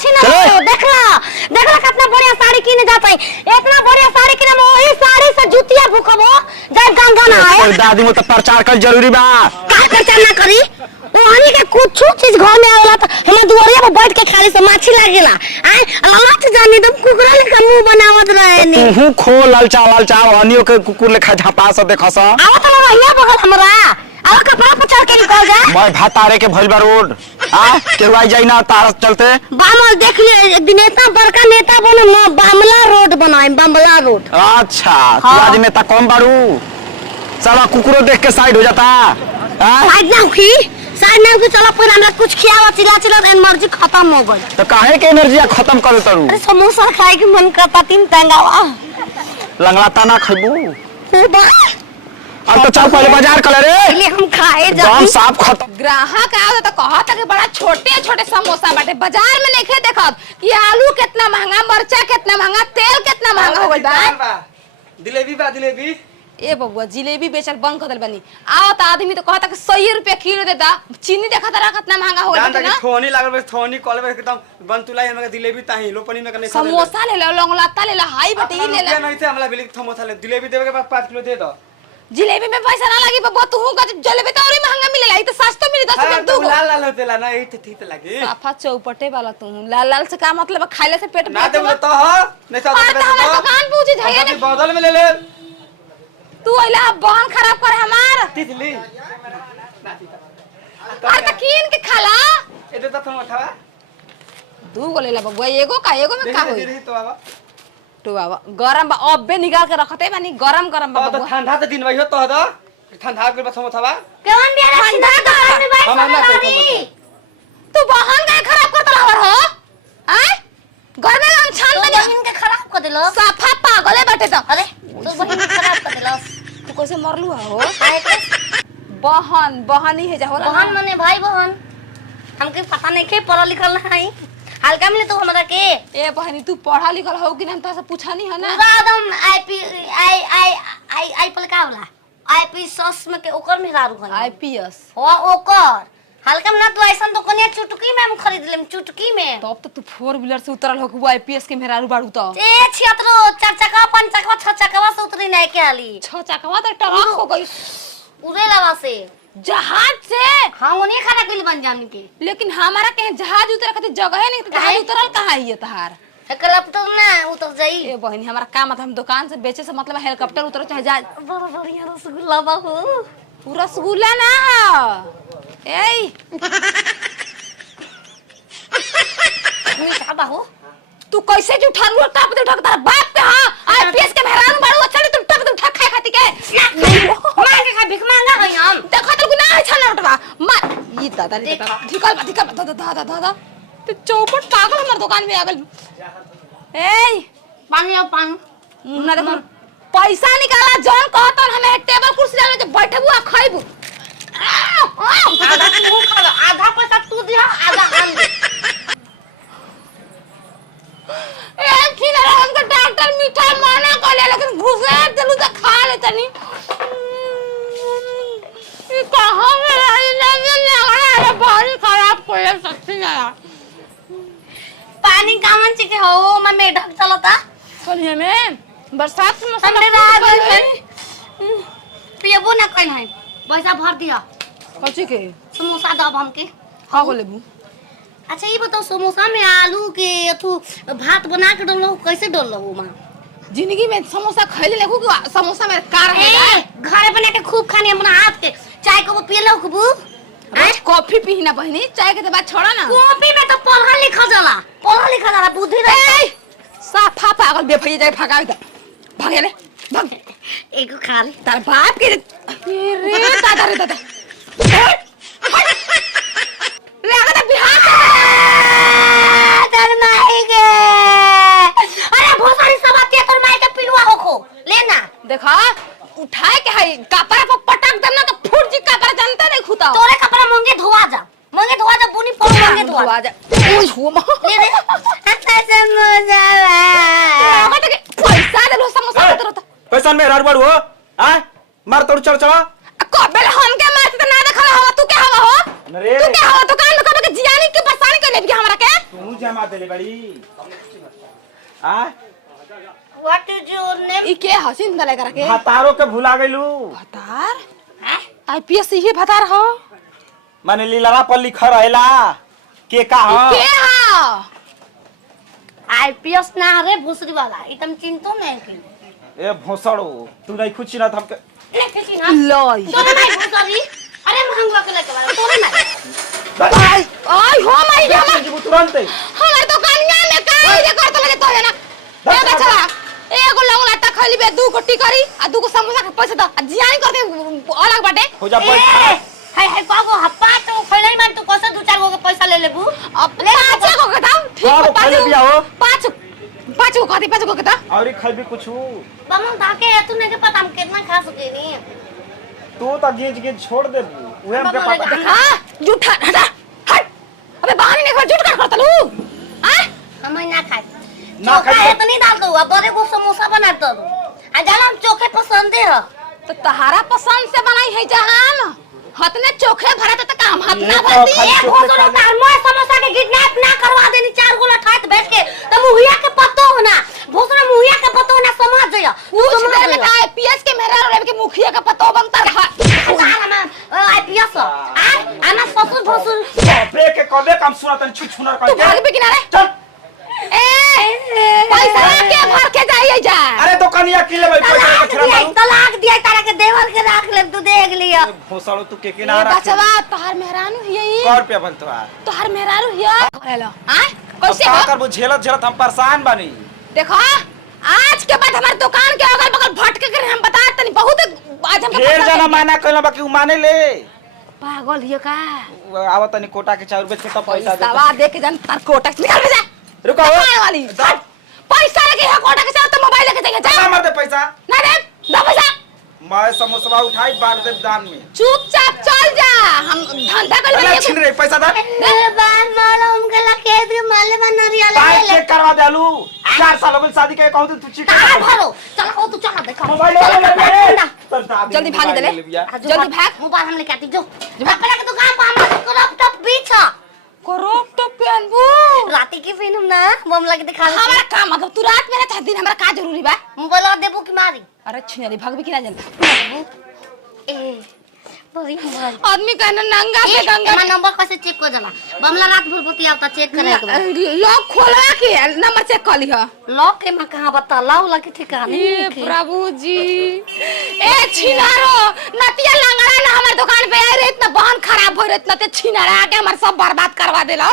अच्छी ना देखला कितना बढ़िया साड़ी किने जाता है। इतना बढ़िया साड़ी किने में वही साड़ी से जुतिया भूखबो जब गंगा ना आए। दादी में तो प्रचार कर जरूरी बा। का प्रचार ना करी ओहनी के कुछ चीज घर में आवेला त हम दुआरिया पे बैठ के खाली से माछी लागेला आए लात जानी दम कुकुरा लेखा मुंह बनावत रहे नी। तू खो लालचा हनियो के कुकुर लेखा झापा से देखस। आवत ना भैया बगल हमरा आवा कपड़ा पर चढ़ के निकल जा। मैं भातारे के भइल बा रोड आ केवाई जाई ना तार चलते। बामल देख ले एक दिन इतना बड़का नेता बनो ना बामला रोड बनाए बामला रोड। अच्छा तू आज नेता कौन बारू साला कुकुरो देख के साइड हो जाता। साइड ना हुई साइड ना हुई चला पर हमरा कुछ खियावा चिल्ला एनर्जी खत्म हो गई। तो काहे के एनर्जी खत्म कर तरू। अरे समोसा खाए के मन करता तीन टंगावा लंगलाता ना खइबू। अब तो चल पहले बाजार कर रे पहले हम खाए जा दाम साफ खत्म। ग्राहक आवे तो कहत कि बड़ा छोटे छोटे समोसा बाटे बाजार में नहीं खे देखत कि आलू कितना महंगा मिर्चा कितना महंगा तेल कितना महंगा हो गइल बा। जिलेबी ए बबुआ जिलेबी बेचल बंद कर देल बनी आवत आदमी तो कहता कि 100 रुपया किलो देता चीनी देखत रहा कितना महंगा हो गइल ना। थोनी लागल बस थोनी कॉल में एकदम बनतुलाई हमरा जिलेबी ताही लोपनी में कने समोसा ले लो लंगलाता ले लो हाई बटे ई ले ले नहीं थे हमला बिलिक समोसा ले जिलेबी देवे के बाद 5 किलो दे दो। जिलेबी में पैसा ना लगी बबुआ तू का जलेबी तो और महंगा मिलेला ई तो सस्ता मिली 10 रुपया दू लाल लाल होतेला ना ई ठीक लागे। साफा चौपटे वाला तू लाल लाल से का मतलब खाइले से पेट ना दे तो हो नहीं तो दुकान पूछी जाइए ना बदल में ले ले तू आइला बहन खराब कर हमार तितली अरे त कीन के खाला ए दे तो उठावा दू गो लेला बबुआ एगो में का होई तो बाबा तो बाबा गरम बा अबे निकाल के रखते बानी गरम बा तो ठंडा से दिन भइयो तो दो ठंडा के बस उठावा कौन दिया ठंडा घर में बैठ हम ना तू बहन का खराब करत रहर हो हैं घर में हम छान लगे बहन के खराब कर देलो साफा पागले बाटे त अरे तू बहन के खराब कर देलो तू कैसे मरलू हो आए बहन ही है जा हो बहन मने भाई बहन हमके पता नहीं के पढ़ा लिखल नहीं हल्का मिले तो हमरा के ए बहनी तू पढ़ा लिखल हो कि ना हम से पूछा नहीं है ना पूरा एकदम आई पल का होला आईपी सस में के ओकर में दारू है आईपीएस हो ओकर हल्का में ना तू ऐसा तो कोने चुटकी में हम खरीद लेम चुटकी में तब तो तू 4 व्हीलर से उतरल हो कि आईपीएस के मेहरारू बाड़ू तो ए छियतरो चार चक्का पांच चक्का छह चक्का से उतरी नहीं के आली 6 चकवा तो टरक हो गई उड़े लवा से जहाज से हां उन्हीं खाना के लिए बन जाने के लेकिन हमारा कहीं जहाज उतरे खातिर जगह है नहीं तो जहाज उतरल कहां है तहार हेलीकॉप्टर ना उतर जाई ए बहनी हमारा का मतलब हम दुकान से बेचे से मतलब हेलीकॉप्टर उतरो चाहे जहाज बड़ा बढ़िया रसगुल्ला बा हो पूरा रसगुल्ला ना ए मीठा बा हो तू कैसे जो उठा लू टप दे उठा तारा बाप पे हां आईपीएस के मेहरारू बाड़ू चल तू टप दे उठा खाए खाती के मां के भिख मांगा है हम देखो तो गुनाह है छाना उठवा मार ई दादा रे दादा ढिकल दादा दादा तो चौपट पागल हमर दुकान में आ गल ए पानी आओ पानी ना देखो पैसा निकाला जौन कहत हमें टेबल कुर्सी डाल के बैठबू आ खाइबू आधा तू खा आधा पैसा तू दिया आधा हम दे एक दिन हमको डॉक्टर मिठाई माना कहले लेकिन घुसे चलू तो खा ले तनी ये कहां में रही लगे बड़ी खराब कोई सकती ना पानी कामन चिके हो मैं मेढक चलता कलिए में बरसात में हमरे रात में पियबो ना कहीं है पैसा भर दिया कथि के समोसा दब हमके हां बोले बू अच्छा ये बताओ समोसा में आलू के अथु भात बना के डालो कैसे डालो मां जिंदगी में समोसा खैले लेगू कि समोसा में कार है घर बना के खूब खाने अपना हाथ के चाय को पी लो खूब रोज कॉफी पी ना बहनी चाय के बाद छोड़ा ना कॉफी में तो पढ़ा लिखा जाला बुद्धि रहे साफा पागल बेफैया जाए भगावे द भागे ले भाग एगो खा ले तार बाप के रे दादा रे दादा लगा तो बिहार तर माई के अरे बहुत सारी सबातिया तर माई के पिलवा होखो लेना देखा उठाए के है कपड़ा पर पटक देना तो फूट जी कपड़ा जानता नहीं खुदा तोरे कपड़ा मंगे धोआ जा बुनी पर मंगे धोआ जा ओए हो मां ले रे अच्छा समोसा मत के पैसा दे लो समोसा दे तो पैसा में रार बाड़ू हो आ मार तोड़ चढ़ चढ़ा कबेल हम के मारते तो ना देखला हवा तू क्या हवा हो अरे तू क्या हवा दुकान में कबे के जियानी के बरसानी के ले भी हमरा के तू जमा देले बड़ी आ व्हाट इज योर नेम? ई के हसीन दले करके भतारो के भुला गइलू भतार आईपीएस ही भतार हो माने लीलावा पर लिखा रहेला के का ह के हा आईपीएस ना रे भूसरी वाला ई तुम चिंतो नहीं की ए भोसड़ो तू नहीं खुशी ना हमके ले किसी ना लई तोरे नहीं भूसरी अरे महंगा के लेके वाला तोरे नहीं आई आई हो माई जामा तुरंत हमर दुकानिया में का ये करत लगे तो है ना ए बचवा एगो लंग लाटा खली बे दू गोटी करी आ दू को समोसा के पैसा द आ जियान करते अलग बाटे हो जा बैठ है पागो हप्पा तो खैलाई मान तू कैसे दो चार गो के पैसा ले लेबू अब पांच गो के दाम ठीक हाँ, है खैले बिया हो। पांच गो कथी पांच गो के दाम और खइबी कुछ बमन ताके तू नहीं के पता हम कितना खा सके नी तू तो गिज छोड़ दे उहे हमके पता देखा झूठा हटा हट अबे बाहर नहीं झूठ कर करतलू आ हम ना खाए ना चोखा खाए इतनी डाल दो अब बड़े को समोसा बना दो आ जाना हम चोखे पसंद है तो तहारा पसंद से बनाई है जहान हतने चोखे भरत त काम हाथ ना ये तो भरती खाली है चोखे भोसरो खा ले। तार मोय समोसा के किडनैप ना करवा देनी चार गोला ठात बैठ के त मुहिया के पत्तो होना भोसरो मुहिया के पत्तो होना समझ जइयो कुछ देर में आईपीएस के मेहरा रे के मुखिया का पतो बनता रहा आईपीएस आ आना ससुर भसुर कबे के कबे काम सुनत छु छुनर तू कह भाग भी किनारे चल ए पैसा के भर के जाइए जा अरे दुकानिया के लेबै पैसा के खरा मारू तलाक दिया तारा के देवर के राख ले तू देख लिया भोसड़ो तू के ये किनारा बचवा तोहर मेहरानू हिया ई कर पे बनतवा तोहर मेहरानू हिया हेलो आ कैसे का हो करबो झेलत झेलत हम परेशान बानी देखो आज के बाद हमारे दुकान के अगल बगल भटके कर हम बता तनी बहुत आज हम ढेर जना माना कइला बाकी उ माने ले पागल हिया का आवत तनी कोटा के चाउर बेच के तो पैसा दे दवा दे के जन तार कोटा निकाल भेजा रुको दुकान वाली पैसा लेके यहाँ कोटा के साथ तो मोबाइल लेके जाइए जा ना मार दे पैसा ना दे दो पैसा मैं समोसा उठाई बांट दे दान में चुपचाप चल जा हम धंधा कर अरे छीन रे पैसा दे बात मालूम के लखेत के माले बना रिया बाइक ले चेक करवा दे आलू 4 साल हो गए शादी के कहू तू चिक कहां भरो चल ओ तू चल देखा मोबाइल ले जल्दी भाग दे ले जल्दी भाग मोबाइल हम लेके आती जो अपना के दुकान पर हमारा crop top beach crop top पहनबू राती की फिल्म ना बम लगे दिखा हमारा काम मतलब तू रात में रहता दिन हमारा का जरूरी बा मोबाइल और देबू की मारी अरे छिनारी भाग भी किना जन ए बड़ी मारी आदमी कहना नंगा पे गंगा हमारा नंबर कैसे चेक कर जाला बमला रात भर बुती आवता चेक करे के लॉक खोलवा के नंबर चेक कर लिहा लॉक के में कहां बता लाओ लगे ठिकाने ये प्रभु जी ए छिनारो नतिया लंगड़ा ना हमारे दुकान पे आए रे इतना बहन खराब हो रे इतना ते छिनारा आके हमारे सब बर्बाद करवा देला